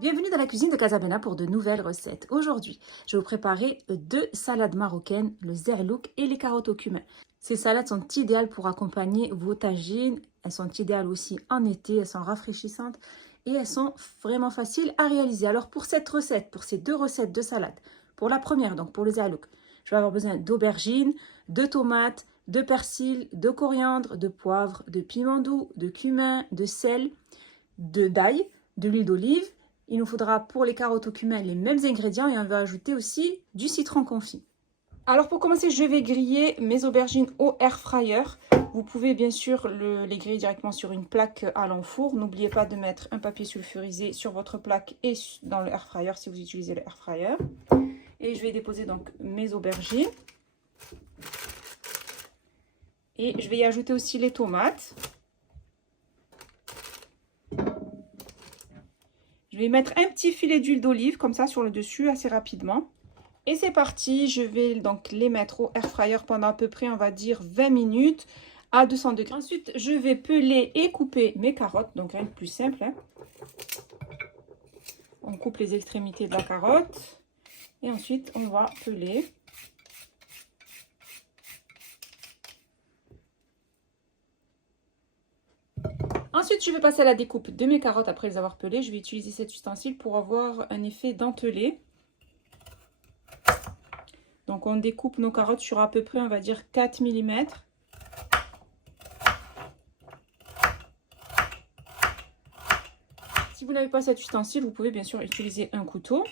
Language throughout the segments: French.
Bienvenue dans la cuisine de Casablanca pour de nouvelles recettes. Aujourd'hui, je vais vous préparer deux salades marocaines, le zerlouk et les carottes au cumin. Ces salades sont idéales pour accompagner vos tagines. Elles sont idéales aussi en été, elles sont rafraîchissantes et elles sont vraiment faciles à réaliser. Alors pour cette recette, pour ces deux recettes de salade, pour la première, donc pour le zerlouk, je vais avoir besoin d'aubergines, de tomates, de persil, de coriandre, de poivre, de piment doux, de cumin, de sel, d'ail, de l'huile d'olive. Il nous faudra pour les carottes au cumin les mêmes ingrédients et on va ajouter aussi du citron confit. Alors pour commencer, je vais griller mes aubergines au air fryer. Vous pouvez bien sûr les griller directement sur une plaque à l'enfour. N'oubliez pas de mettre un papier sulfurisé sur votre plaque et dans le air fryer si vous utilisez le air fryer. Et je vais déposer donc mes aubergines. Et je vais y ajouter aussi les tomates. Je vais mettre un petit filet d'huile d'olive comme ça sur le dessus assez rapidement. Et c'est parti, je vais donc les mettre au air fryer pendant à peu près, on va dire 20 minutes à 200 degrés. Ensuite, je vais peler et couper mes carottes, donc rien de plus simple. On coupe les extrémités de la carotte et ensuite on va peler. Ensuite, je vais passer à la découpe de mes carottes après les avoir pelées. Je vais utiliser cet ustensile pour avoir un effet dentelé. Donc, on découpe nos carottes sur à peu près, on va dire, 4 mm. Si vous n'avez pas cet ustensile, vous pouvez bien sûr utiliser un couteau.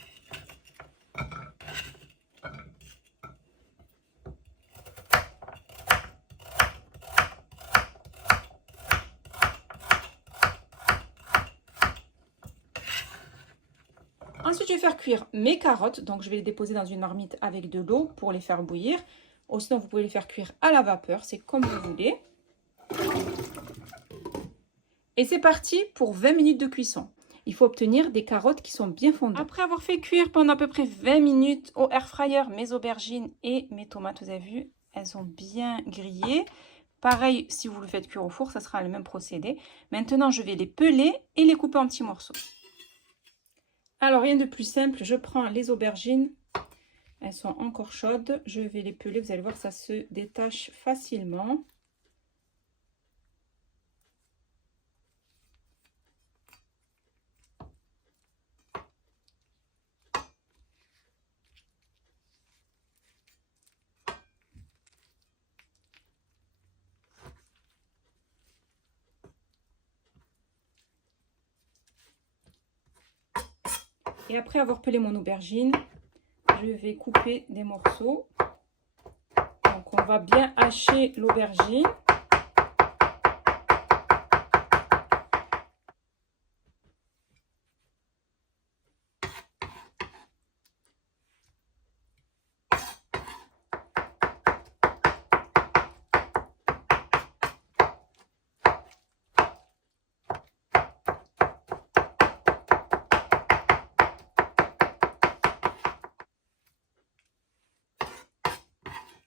Ensuite, je vais faire cuire mes carottes. Donc, je vais les déposer dans une marmite avec de l'eau pour les faire bouillir. Ou sinon, vous pouvez les faire cuire à la vapeur. C'est comme vous voulez. Et c'est parti pour 20 minutes de cuisson. Il faut obtenir des carottes qui sont bien fondues. Après avoir fait cuire pendant à peu près 20 minutes au air fryer mes aubergines et mes tomates, vous avez vu, elles sont bien grillées. Pareil, si vous le faites cuire au four, ça sera le même procédé. Maintenant, je vais les peler et les couper en petits morceaux. Alors, rien de plus simple, je prends les aubergines. Elles sont encore chaudes. Je vais les peler. Vous allez voir, ça se détache facilement. Et après avoir pelé mon aubergine, je vais couper des morceaux. Donc, on va bien hacher l'aubergine.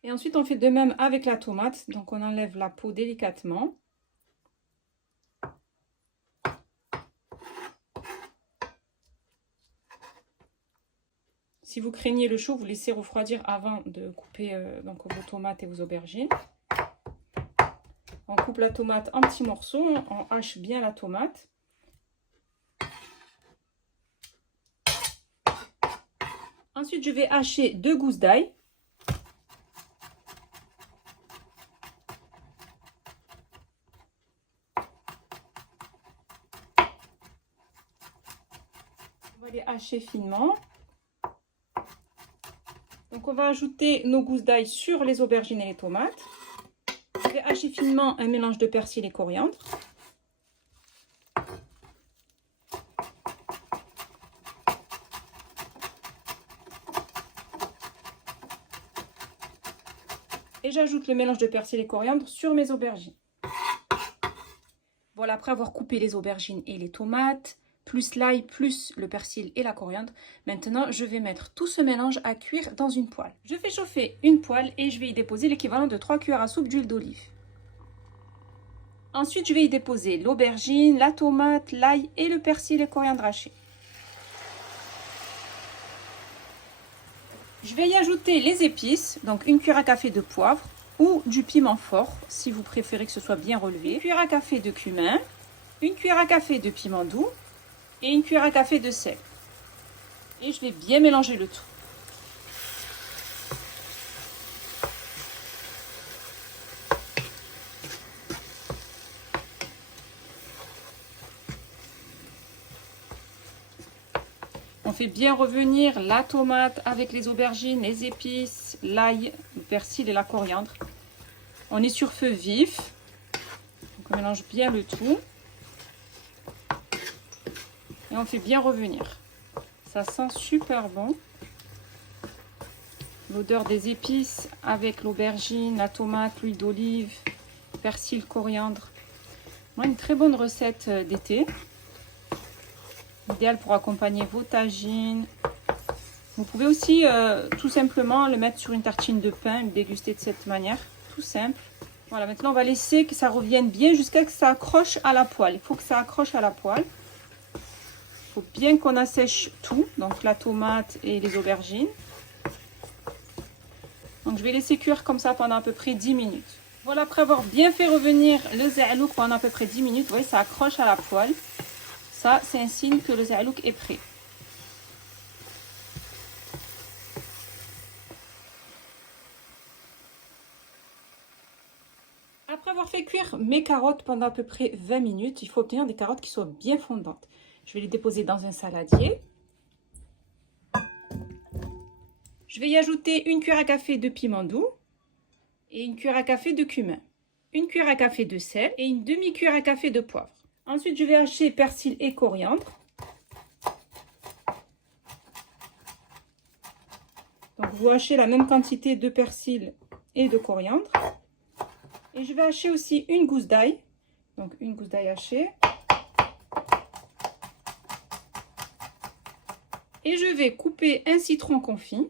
Et ensuite, on fait de même avec la tomate. Donc, on enlève la peau délicatement. Si vous craignez le chaud, vous laissez refroidir avant de couper donc, vos tomates et vos aubergines. On coupe la tomate en petits morceaux. On hache bien la tomate. Ensuite, je vais hacher 2 gousses d'ail. On va les hacher finement. Donc, on va ajouter nos gousses d'ail sur les aubergines et les tomates. Je vais hacher finement un mélange de persil et coriandre. Et j'ajoute le mélange de persil et coriandre sur mes aubergines. Voilà, après avoir coupé les aubergines et les tomates, plus l'ail, plus le persil et la coriandre, maintenant je vais mettre tout ce mélange à cuire dans une poêle. Je fais chauffer une poêle et je vais y déposer l'équivalent de 3 cuillères à soupe d'huile d'olive. Ensuite, je vais y déposer l'aubergine, la tomate, l'ail et le persil et coriandre haché. Je vais y ajouter les épices, donc une cuillère à café de poivre ou du piment fort, si vous préférez que ce soit bien relevé. Une cuillère à café de cumin, une cuillère à café de piment doux et une cuillère à café de sel. Et je vais bien mélanger le tout. On fait bien revenir la tomate avec les aubergines, les épices, l'ail, le persil et la coriandre. On est sur feu vif. Donc on mélange bien le tout. Et on fait bien revenir. Ça sent super bon. L'odeur des épices avec l'aubergine, la tomate, l'huile d'olive, persil, coriandre. Une très bonne recette d'été. Idéal pour accompagner vos tagines. Vous pouvez aussi tout simplement le mettre sur une tartine de pain et le déguster de cette manière. Tout simple. Voilà, maintenant on va laisser que ça revienne bien jusqu'à ce que ça accroche à la poêle. Il faut que ça accroche à la poêle. Il faut bien qu'on assèche tout, donc la tomate et les aubergines. Donc je vais laisser cuire comme ça pendant à peu près 10 minutes. Voilà, après avoir bien fait revenir le za'alouk pendant à peu près 10 minutes, vous voyez, ça accroche à la poêle. Ça, c'est un signe que le za'alouk est prêt. Après avoir fait cuire mes carottes pendant à peu près 20 minutes, il faut obtenir des carottes qui soient bien fondantes. Je vais les déposer dans un saladier. Je vais y ajouter une cuillère à café de piment doux et une cuillère à café de cumin, une cuillère à café de sel et une demi-cuillère à café de poivre. Ensuite, je vais hacher persil et coriandre. Donc, vous hachez la même quantité de persil et de coriandre. Et je vais hacher aussi une gousse d'ail. Donc, une gousse d'ail hachée. Et je vais couper un citron confit.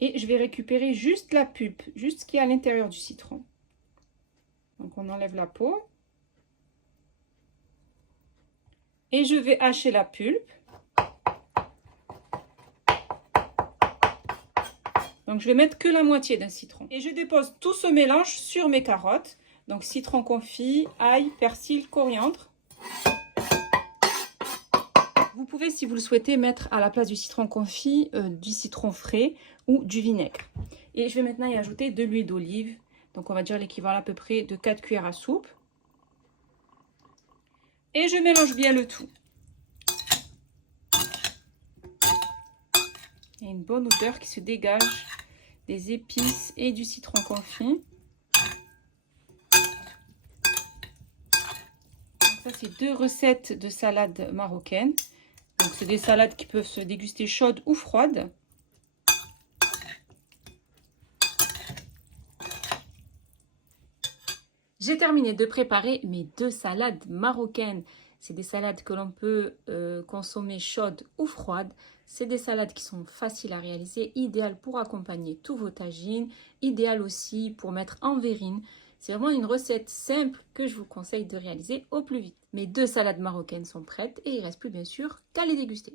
Et je vais récupérer juste la pulpe, juste ce qui est à l'intérieur du citron. Donc, on enlève la peau. Et je vais hacher la pulpe. Donc, je vais mettre que la moitié d'un citron. Et je dépose tout ce mélange sur mes carottes. Donc, citron confit, ail, persil, coriandre. Vous pouvez, si vous le souhaitez, mettre à la place du citron confit du citron frais ou du vinaigre. Et je vais maintenant y ajouter de l'huile d'olive. Donc, on va dire l'équivalent à peu près de 4 cuillères à soupe. Et je mélange bien le tout. Il y a une bonne odeur qui se dégage des épices et du citron confit. Donc ça, c'est 2 recettes de salade marocaine. Donc, c'est des salades qui peuvent se déguster chaudes ou froides. J'ai terminé de préparer mes 2 salades marocaines. C'est des salades que l'on peut consommer chaudes ou froides. C'est des salades qui sont faciles à réaliser, idéales pour accompagner tous vos tagines, idéales aussi pour mettre en verrine. C'est vraiment une recette simple que je vous conseille de réaliser au plus vite. Mes 2 salades marocaines sont prêtes et il ne reste plus bien sûr qu'à les déguster.